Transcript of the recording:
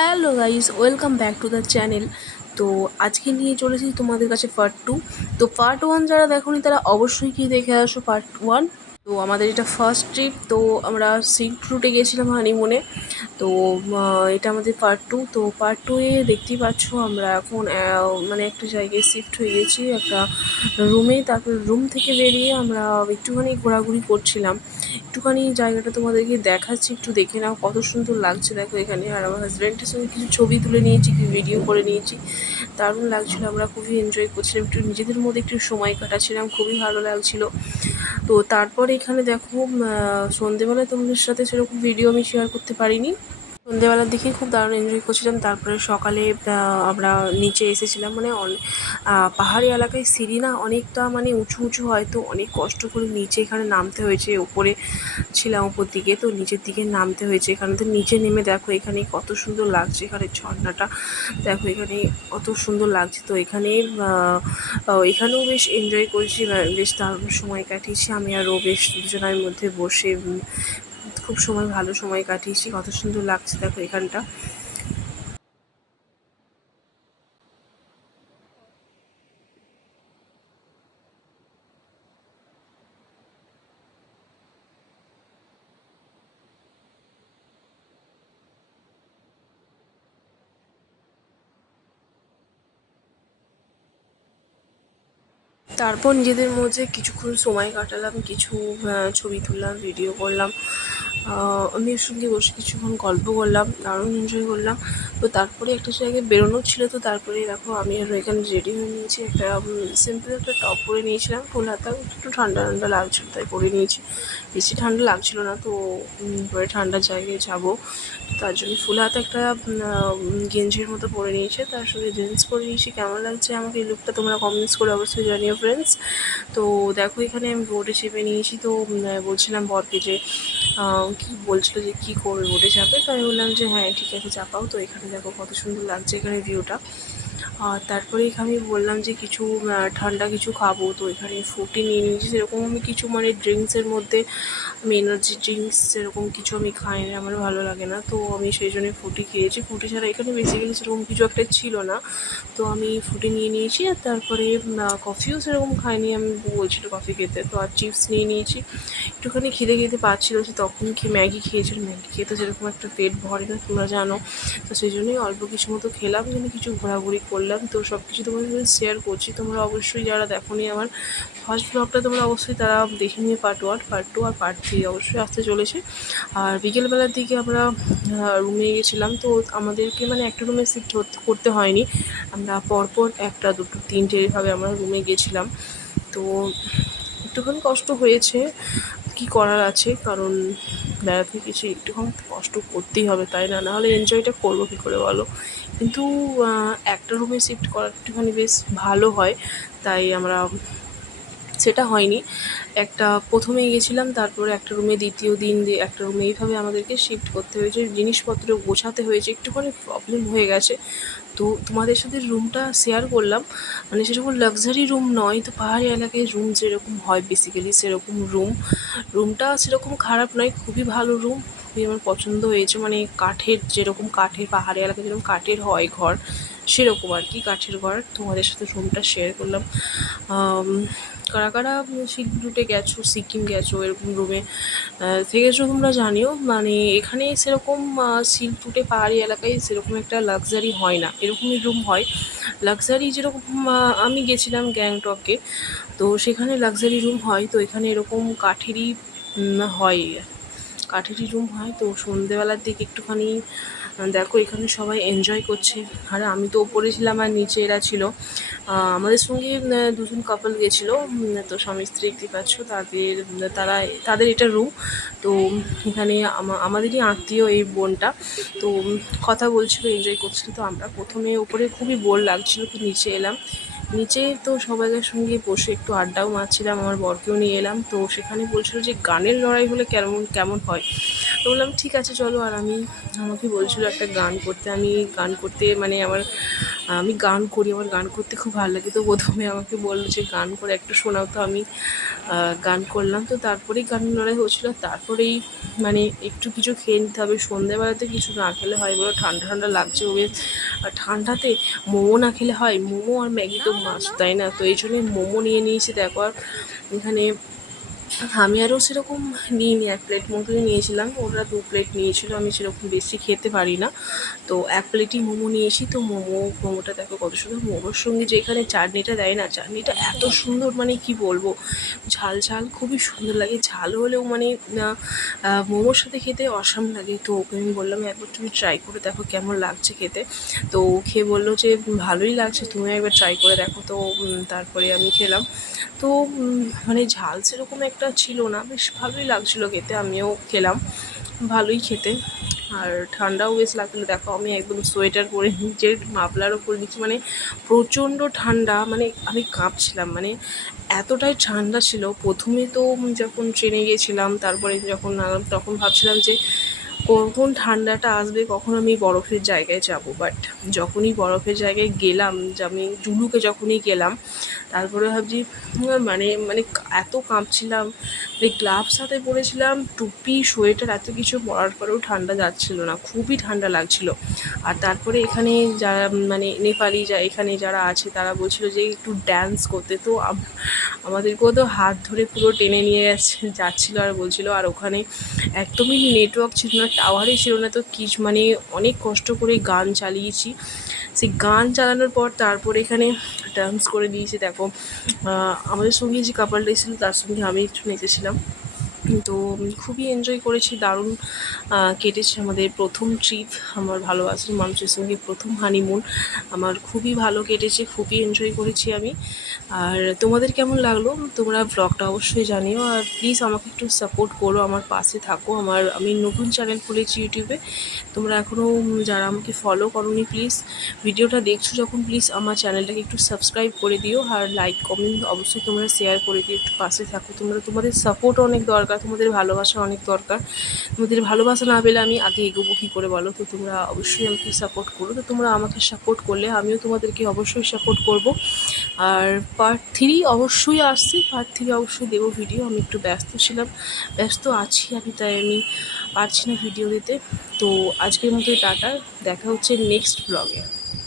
Hello guys, welcome back to the channel. তো আজকে নিয়ে চলেছি তোমাদের কাছে পার্ট 2। তো পার্ট 1 যারা দেখোনি তারা অবশ্যই কি দেখে আসো পার্ট 1। তো আমাদের এটা ফার্স্ট ট্রিপ। তো আমরা সিল্ক রুটে গেছিলাম হানিমুনে। তো এটা আমাদের পার্ট 2। তো পার্ট 2-এ দেখতেই পাচ্ছ আমরা এখন মানে একটা জায়গায় শিফট হয়ে গেছি, একটা রুমে। তারপর রুম থেকে বেরিয়ে আমরা একটুখানি ঘোরাঘুরি করছিলাম। একটুখানি জায়গাটা তোমাদেরকে দেখাচ্ছি, একটু দেখে নাও কত সুন্দর লাগছে। দেখো এখানে আর আমার হাজব্যান্ডের সঙ্গে কিছু ছবি তুলে নিয়েছি, কিছু ভিডিও করে নিয়েছি। দারুণ লাগছিলো, আমরা খুবই এনজয় করছিলাম, একটু নিজেদের মধ্যে একটু সময় কাটাচ্ছিলাম, খুবই ভালো লাগছিলো। তো তারপরে এখানে দেখো সন্ধেবেলায় তোমাদের সাথে সেরকম ভিডিও আমি শেয়ার করতে পারিনি। সন্ধ্যেবেলার দিকে খুব দারুণ এনজয় করছিলাম। তারপরে সকালে আমরা নিচে এসেছিলাম, মানে পাহাড়ি এলাকায় সিঁড়ি না অনেকটা মানে উঁচু উঁচু হয়, তো অনেক কষ্ট করে নিচে এখানে নামতে হয়েছে। ওপরে ছিলাম ওপর দিকে, তো নিচের দিকে নামতে হয়েছে। এখানে তো নিচে নেমে দেখো এখানে কত সুন্দর লাগছে, এখানে ঝর্ণাটা দেখো এখানে কত সুন্দর লাগছে। তো এখানে এখানেও বেশ এনজয় করেছি, বেশ দারুণ সময় কাটিয়েছি আমি আর ও, বেশ দুজনের মধ্যে বসে খুব ভালো সময় কাটিয়েছি। কত সুন্দর লাগছে দেখো এখানটা। তারপর নিজেদের মধ্যে কিছুক্ষণ সময় কাটালাম, কিছু ছবি তুললাম, ভিডিও করলাম। আমি ওর সঙ্গে বসে কিছুক্ষণ গল্প করলাম, দারুণ এনজয় করলাম। তো তারপরে একটা জায়গায় বেরোনোর ছিল, তো তারপরে দেখো আমি আর এখানে রেডি হয়ে নিয়েছি। একটা সিম্পল একটা টপ পরে নিয়েছিলাম, ফুল হাতা, একটু ঠান্ডা ঠান্ডা লাগছিল তাই পরে নিয়েছি। বেশি ঠান্ডা লাগছিল না, তো পরে ঠান্ডার জায়গায় যাব, তার জন্য ফুল হাতা একটা গেঞ্জির মতো পরে নিয়েছে, তার সঙ্গে জিন্স পরে নিয়েছি। কেমন লাগছে আমাকে এই লুকটা তোমরা কমেন্টস করে অবশ্যই জানিও ফ্রেন্ডস। তো দেখো এখানে আমি বোটে চেপে নিয়েছি। তো বলছিলাম বরকে যে কী বলছিলো যে কী করবে বোটে চাপে, তো আমি বললাম যে হ্যাঁ ঠিক আছে চাপাও। তো এখানে দেখো কত সুন্দর লাগছে এখানে ভিউটা। আর তারপরে এখানে আমি বললাম যে কিছু ঠান্ডা কিছু খাবো, তো এখানে ফ্রুটি নিয়ে নিয়েছি। সেরকম আমি কিছু মানে ড্রিঙ্কসের মধ্যে আমি এনার্জি ড্রিঙ্কস সেরকম কিছু আমি খাই না, আমার ভালো লাগে না। তো আমি সেই জন্যই ফ্রুটি খেয়েছি। ফ্রুটি ছাড়া এখানে বেসিক্যালি সেরকম কিছু একটা ছিল না, তো আমি ফ্রুটি নিয়ে নিয়েছি। আর তারপরে কফিও সেরকম খাইনি, আমি বলছিল কফি খেতে, তো আর চিপস নিয়ে নিয়েছি। একটুখানি খিদে পাচ্ছিলো, যে তখন ম্যাগি খেয়েছিল। ম্যাগি খেয়ে তো সেরকম একটা পেট ভরে না, তোমরা জানো। তো সেই জন্যই অল্প কিছু মতো খেলাম, যেন কিছু ঘোরাঘুরি করলাম। তো সব কিছু তোমাদের সাথে শেয়ার করছি। তোমরা অবশ্যই যারা দেখোনি আমার ফার্স্ট ব্লগটা, তোমরা অবশ্যই তারা দেখে নিয়ে পার্ট 1, পার্ট 2 আর পার্ট 3 অবশ্যই আসতে চলেছে। আর বিকেলবেলার দিকে আমরা রুমে গেছিলাম। তো আমাদেরকে মানে একটা রুমে শিফট করতে হয়নি, আমরা পরপর একটা দুটো তিনটে এভাবে আমরা রুমে গেছিলাম। তো একটুখানি কষ্ট হয়েছে, কি করার আছে, কারণ বেড়াতে গেছি, একটুখানি কষ্ট করতেই হবে, তাই না? নাহলে এনজয়টা করবো কী করে বলো। কিন্তু একটা রুমে শিফট করা একটুখানি বেশ ভালো হয়, তাই আমরা সেটা হয়নি। একটা প্রথমেই গেছিলাম, তারপরে একটা রুমে দ্বিতীয় দিন একটা রুমে এইভাবে আমাদেরকে শিফট করতে হয়েছে, জিনিসপত্র গোছাতে হয়েছে, একটুখানি প্রবলেম হয়ে গেছে। তো তোমাদের সাথে রুমটা শেয়ার করলাম, মানে সেরকম লাক্সারি রুম নয়, তো পাহাড়ি এলাকায় রুম যেরকম হয় বেসিক্যালি সেরকম রুমটা সেরকম খারাপ নয়, খুবই ভালো রুম, খুবই আমার পছন্দ হয়েছে। মানে কাঠের, যেরকম কাঠের পাহাড়ি এলাকায় যেরকম কাঠের হয় ঘর, সেরকম আর কি কাঠের ঘর। তোমাদের সাথে রুমটা শেয়ার করলাম। কারা কারা সিল্ক রুটে গেছো, সিকিম গেছো, এরকম রুমে থেকেছো তোমরা জানিও। মানে এখানে সেরকম সিল্ক রুটে পাহাড়ি এলাকায় সেরকম একটা লাক্সারি হয় না, এরকমই রুম হয়। লাক্সারি যেরকম আমি গেছিলাম গ্যাংটকে, তো সেখানে লাক্সারি রুম হয়, তো এখানে এরকম কাঠেরই হয়, কাঠেরই রুম হয়। তো সন্ধেবেলার দিকে একটুখানি দেখো এখানে সবাই এনজয় করছে, আর আমি তো ওপরে ছিলাম আর নিচে এরা ছিল। আমাদের সঙ্গে দুজন কাপল গেছিলো, তো স্বামী স্ত্রী, দেখতে পাচ্ছ তাদের এটা রুম। তো এখানে আমাদেরই আত্মীয় এই বোনটা, তো কথা বলছিল, এনজয় করছিল। তো আমরা প্রথমে উপরে খুবই বোর লাগছিল, তো নিচে এলাম। নিচে তো সবাইকার সঙ্গে বসে একটু আড্ডাও মারছিলাম, আমার বরকেও নিয়ে এলাম। তো সেখানে বলছিল যে গানের লড়াই হলে কেমন কেমন হয়, তো বললাম ঠিক আছে চলো। আর আমাকে বলছিল একটা গান করতে, আমি গান করতে মানে আমার আমি গান করি, আমার গান করতে খুব ভালো লাগে। তো প্রথমে আমাকে বললো যে গান করে একটা শোনাও, তো আমি গান করলাম। তো তারপরেই গানের লড়াই হচ্ছিলো। তারপরেই মানে একটু কিছু খেয়ে নিতে হবে, সন্ধ্যেবেলাতে কিছু না খেলে হয় বলো, ঠান্ডা ঠান্ডা লাগছে বেশ। আর ঠান্ডাতে মোমো না খেলে হয়? মোমো আর ম্যাগি তো মাস্ট, তাই না? তো এই জন্যে মোমো নিয়ে নিয়েছি। দেখো আর এখানে আমি আরও সেরকম নিইনি, 1 প্লেট মতোই নিয়েছিলাম, ওরা 2 প্লেট নিয়েছিল। আমি সেরকম বেশি খেতে পারি না, তো 1 প্লেটই মোমো নিয়েছি। তো মোমোটা দেখো কত সুন্দর। মোমোর সঙ্গে যে এখানে চাটনিটা দেয় না, চাটনিটা এত সুন্দর, মানে কি বলবো, ঝাল ঝাল খুবই সুন্দর লাগে। ঝাল হলেও মানে মোমোর সাথে খেতে অসাম লাগে। তো ওকে আমি বললাম একবার তুমি ট্রাই করে দেখো কেমন লাগছে খেতে। তো খেয়ে বললো যে ভালোই লাগছে, তুমিও একবার ট্রাই করে দেখো। তো তারপরে আমি খেলাম। তো মানে ঝাল সেরকম একটা ছিল না, বেশ ভালোই লাগছিলো খেতে। আমিও খেলাম, ভালোই খেতে। আর ঠান্ডাও বেশ লাগছিলো। দেখো আমি একদম সোয়েটার পরে নিজের মাফলারও পরে নিচ্ছি, মানে প্রচণ্ড ঠান্ডা, মানে আমি কাঁপছিলাম, মানে এতটাই ঠান্ডা ছিল। প্রথমে তো যখন ট্রেনে গিয়েছিলাম, তারপরে যখন নামলাম, তখন ভাবছিলাম যে কখন ঠান্ডাটা আসবে, কখন আমি বরফের জায়গায় যাব। বাট যখনই বরফের জায়গায় গেলাম, যে আমি জুলুকে যখনই গেলাম, তারপরে ভাবছি মানে মানে এত কাঁপছিলাম, মানে গ্লাভস হাতে পরেছিলাম, টুপি সোয়েটার এত কিছু পরার পরেও ঠান্ডা যাচ্ছিলো না, খুবই ঠান্ডা লাগছিলো। আর তারপরে এখানে যারা মানে নেপালি এখানে যারা আছে, তারা বলছিল যে একটু ড্যান্স করতে। তো আমাদেরকেও তো হাত ধরে পুরো টেনে নিয়ে যাচ্ছিলো আর বলছিলো। আর ওখানে একদমই নেটওয়ার্ক ছিল না, টাওয়ারই ছিল না। তো মানে অনেক কষ্ট করে গান চালিয়েছি। সেই গান চালানোর পর তারপরে এখানে ডান্স করে দিয়েছে। দেখো আমাদের সঙ্গে যে কাপলটা এসেছিলো, তার সঙ্গে আমি একটু নেচেছিলাম। তো খুবই এনজয় করেছি, দারুণ কেটেছে আমাদের প্রথম ট্রিপ, আমার ভালোবাসার মানুষের সঙ্গে প্রথম হানিমুন। আমার খুবই ভালো কেটেছে, খুবই এনজয় করেছি আমি। আর তোমাদের কেমন লাগলো তোমরা ব্লগটা অবশ্যই জানিও। আর প্লিজ আমাকে একটু সাপোর্ট করো, আমার পাশে থাকো। আমি নতুন চ্যানেল খুলেছি ইউটিউবে, তোমরা এখনও যারা আমাকে ফলো করোনি, প্লিজ ভিডিওটা দেখছো যখন, প্লিজ আমার চ্যানেলটাকে একটু সাবস্ক্রাইব করে দিও। আর লাইক কমেন্ট অবশ্যই তোমরা শেয়ার করে দিও, একটু পাশে থাকো। তোমাদের সাপোর্ট অনেক দরকার, তোমাদের ভালোবাসা অনেক দরকার। তোমাদের ভালোবাসা না পেলে আমি আগে এগোবো কী করে বলো? তো তোমরা অবশ্যই আমাকে সাপোর্ট করো। তো তোমরা আমাকে সাপোর্ট করলে আমিও তোমাদেরকে অবশ্যই সাপোর্ট করব। আর পার্ট 3 অবশ্যই আসছে, পার্ট 3 অবশ্যই দেবো ভিডিও। আমি একটু ব্যস্ত ছিলাম, ব্যস্ত আছি আমি, তাই আমি পারছি না ভিডিও দিতে। তো আজকের মতো টাটা, দেখা হচ্ছে নেক্সট ব্লগে।